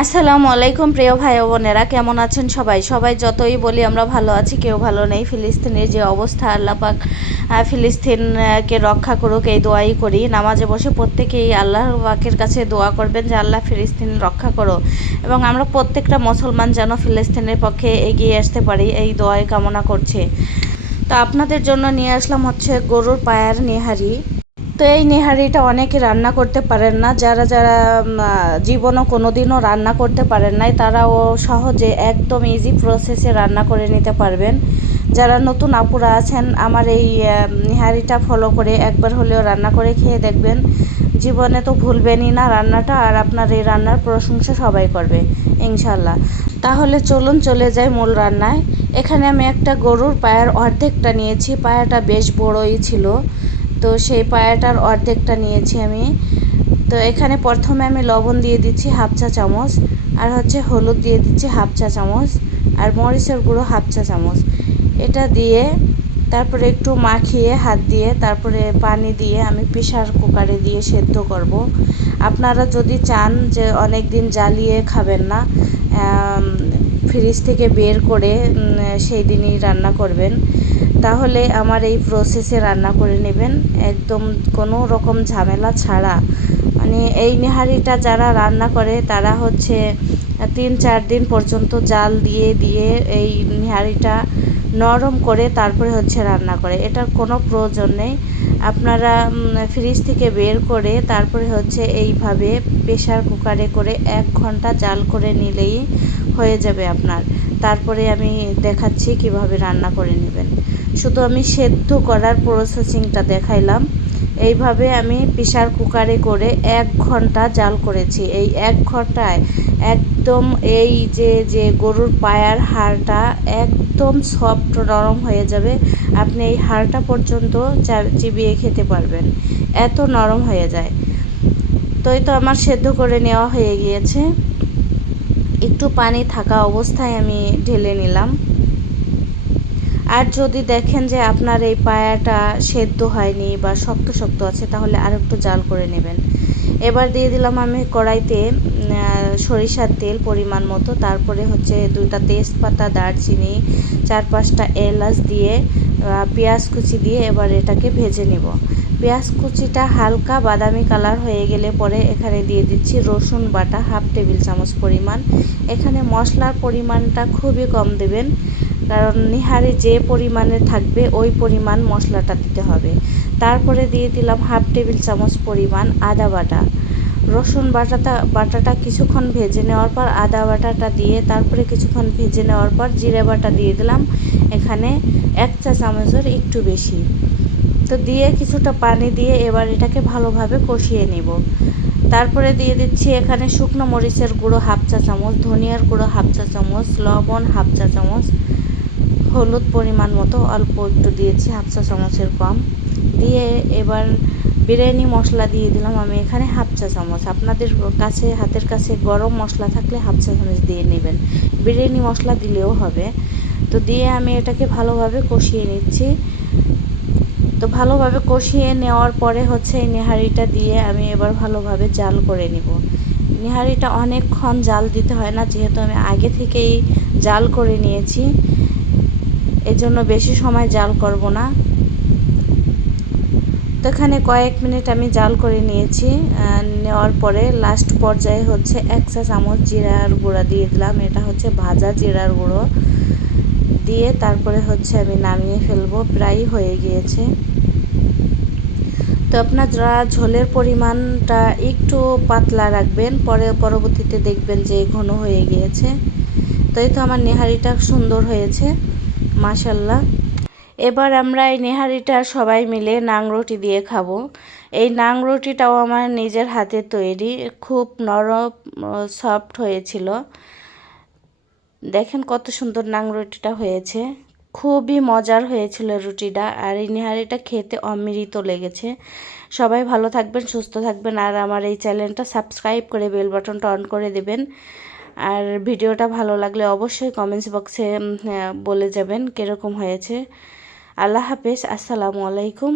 আসসালামু আলাইকুম প্রিয় ভাই ও বোনেরা, কেমন আছেন সবাই? যতই বলি আমরা ভালো আছি, কেউ ভালো নেই। ফিলিস্তিনের যে অবস্থা, আল্লাহ পাক ফিলিস্তিনকে রক্ষা করুক, এই দোয়াই করি। নামাজে বসে প্রত্যেকেই আল্লাহ পাকের কাছে দোয়া করবেন যে আল্লাহ ফিলিস্তিন রক্ষা করো, এবং আমরা প্রত্যেকটা মুসলমান যেন ফিলিস্তিনের পক্ষে এগিয়ে আসতে পারি, এই দোয়াই কামনা করছে। তো আপনাদের জন্য নিয়ে আসলাম হচ্ছে গরুর পায়ের নেহারি। তো এই নেহারিটা অনেকে রান্না করতে পারেন না, যারা যারা জীবনও কোনো দিনও রান্না করতে পারেন নাই, তারাও সহজে একদম ইজি প্রসেসে রান্না করে নিতে পারবেন। যারা নতুন আপুরা আছেন, আমার এই নেহারিটা ফলো করে একবার হলেও রান্না করে খেয়ে দেখবেন, জীবনে তো ভুলবেনই না রান্নাটা, আর আপনার এই রান্নার প্রশংসা সবাই করবে ইনশাল্লাহ। তাহলে চলুন চলে যাই মূল রান্নায়। এখানে আমি একটা গরুর পায়ের অর্ধেকটা নিয়েছি, পায়াটা বেশ বড়ই ছিল, তো সেই পায়াটার অর্ধেকটা নিয়েছি আমি। তো এখানে প্রথমে আমি লবণ দিয়ে দিচ্ছি হাফ চা চামচ, আর হচ্ছে হলুদ দিয়ে দিচ্ছি হাফ চা চামচ, আর মরিচের গুঁড়ো হাফ চা চামচ। এটা দিয়ে তারপরে একটু মাখিয়ে হাত দিয়ে তারপরে পানি দিয়ে আমি প্রেসার কুকারে দিয়ে সেদ্ধ করব। আপনারা যদি চান যে অনেক দিন জ্বালিয়ে খাবেন না, ফ্রিজ থেকে বের করে সেই দিনই রান্না করবেন, তাহলে আমার এই প্রসেসে রান্না করে নেবেন, একদম কোনো রকম ঝামেলা ছাড়া। মানে এই নেহারিটা যারা রান্না করে তারা হচ্ছে 3-4 দিন পর্যন্ত জাল দিয়ে দিয়ে এই নেহারিটা নরম করে তারপরে হচ্ছে রান্না করে। এটার কোনো প্রয়োজন নেই, আপনারা ফ্রিজ থেকে বের করে তারপরে হচ্ছে এইভাবে প্রেসার কুকারে করে 1 ঘন্টা জাল করে নিলেই হয়ে যাবে আপনার। তারপরে আমি দেখাচ্ছি কিভাবে রান্না করে নেবেন। শুধু আমি সেদ্ধ করার প্রসেসিংটা দেখাইলাম। এইভাবে আমি প্রেসার কুকারে করে 1 ঘন্টা জাল করেছি। এই 1 ঘন্টায় একদম এই যে গরুর পায়ার হাড়টা একদম সফট নরম হয়ে যাবে, আপনি এই হাড়টা পর্যন্ত চিবিয়ে খেতে পারবেন, এত নরম হয়ে যায়। তো এই তো আমার সেদ্ধ করে নেওয়া হয়ে গিয়েছে, একটু পানি থাকা অবস্থায় আমি ঢেলে নিলাম। আর যদি দেখেন যে আপনার এই পায়াটা সেদ্ধ হয়নি বা শক্ত শক্ত আছে, তাহলে আর একটু জাল করে নেবেন। এবার দিয়ে দিলাম আমি কড়াইতে সরিষার তেল পরিমাণ মতো, তারপরে হচ্ছে 2টা তেজপাতা, দারচিনি, 4-5টা এলাচ দিয়ে পেঁয়াজ কুচি দিয়ে এবার এটাকে ভেজে নেব। পেঁয়াজ কুচিটা হালকা বাদামি কালার হয়ে গেলে পরে এখানে দিয়ে দিচ্ছি রসুন বাটা হাফ টেবিল চামচ পরিমাণ। এখানে মশলার পরিমাণটা খুবই কম দেবেন, কারণ নিহারি যে পরিমাণে থাকবে ওই পরিমাণ মশলাটা দিতে হবে। তারপরে দিয়ে দিলাম হাফ টেবিল চামচ পরিমাণ আদা বাটা। রসুন বাটাটা কিছুক্ষণ ভেজে নেওয়ার পর আদা বাটাটা দিয়ে তারপরে কিছুক্ষণ ভেজে নেওয়ার পর জিরে বাটা দিয়ে দিলাম এখানে 1 চা চামচের একটু বেশি। তো দিয়ে কিছুটা পানি দিয়ে এবার এটাকে ভালোভাবে কষিয়ে নিব। তারপরে দিয়ে দিচ্ছি এখানে শুকনো মরিচের গুঁড়ো হাফ চা চামচ, ধনিয়ার গুঁড়ো হাফ চা চামচ, লবণ হাফ চা চামচ, হলুদ পরিমাণ মতো অল্প একটু দিয়েছি, হাফ চা চামচের কম দিয়ে এবার বিরিয়ানি মশলা দিয়ে দিলাম আমি এখানে হাফ চা চামচ। আপনাদের কাছে হাতের কাছে গরম মশলা থাকলে হাফ চা চামচ দিয়ে নেবেন, বিরিয়ানি মশলা দিলেও হবে। তো দিয়ে আমি এটাকে ভালোভাবে কষিয়ে নিচ্ছি। তো ভালোভাবে কষিয়ে নেওয়ার পরে হচ্ছে এই নেহারিটা দিয়ে আমি এবার ভালোভাবে জাল করে নিব। নেহারিটা অনেকক্ষণ জাল দিতে হয় না, যেহেতু আমি আগে থেকেই জাল করে নিয়েছি, এজন্য বেশি সময় জাল করব না। তো এখানে কয়েক মিনিট আমি জাল করে নিয়েছি। নেওয়ার পরে লাস্ট পর্যায়ে হচ্ছে 1 চা চামচ জিরার গুঁড়া দিয়ে দিলাম, এটা হচ্ছে ভাজা জিরার গুঁড়ো দিয়ে তারপরে হচ্ছে আমি নামিয়ে ফেলবো, প্রায় হয়ে গিয়েছে। তো আপনারা ঝোলের পরিমাণটা একটু পাতলা রাখবেন, পরবর্তীতে দেখবেন যে ঘন হয়ে গিয়েছে। তো এই তো আমার নেহারিটা সুন্দর হয়েছে মাশাল্লাহ। এবার আমরা এই নেহারিটা সবাই মিলে নাং রুটি দিয়ে খাবো। এই নাং রুটিটাও আমার নিজের হাতে তৈরি, খুব নরম সফট হয়েছিল। দেখেন কত সুন্দর নাং রুটিটা হয়েছে, খুবই মজার হয়েছিল রুটিটা, আর এই নেহারিটা খেতে অমৃত লেগেছে। সবাই ভালো থাকবেন, সুস্থ থাকবেন, আর আমার এই চ্যানেলটা সাবস্ক্রাইব করে বেল বাটনটা অন করে দেবেন। আর ভিডিওটা ভালো লাগলে অবশ্যই কমেন্টস বক্সে বলে যাবেন কীরকম হয়েছে। আল্লাহ হাফেজ, আসসালামু আলাইকুম।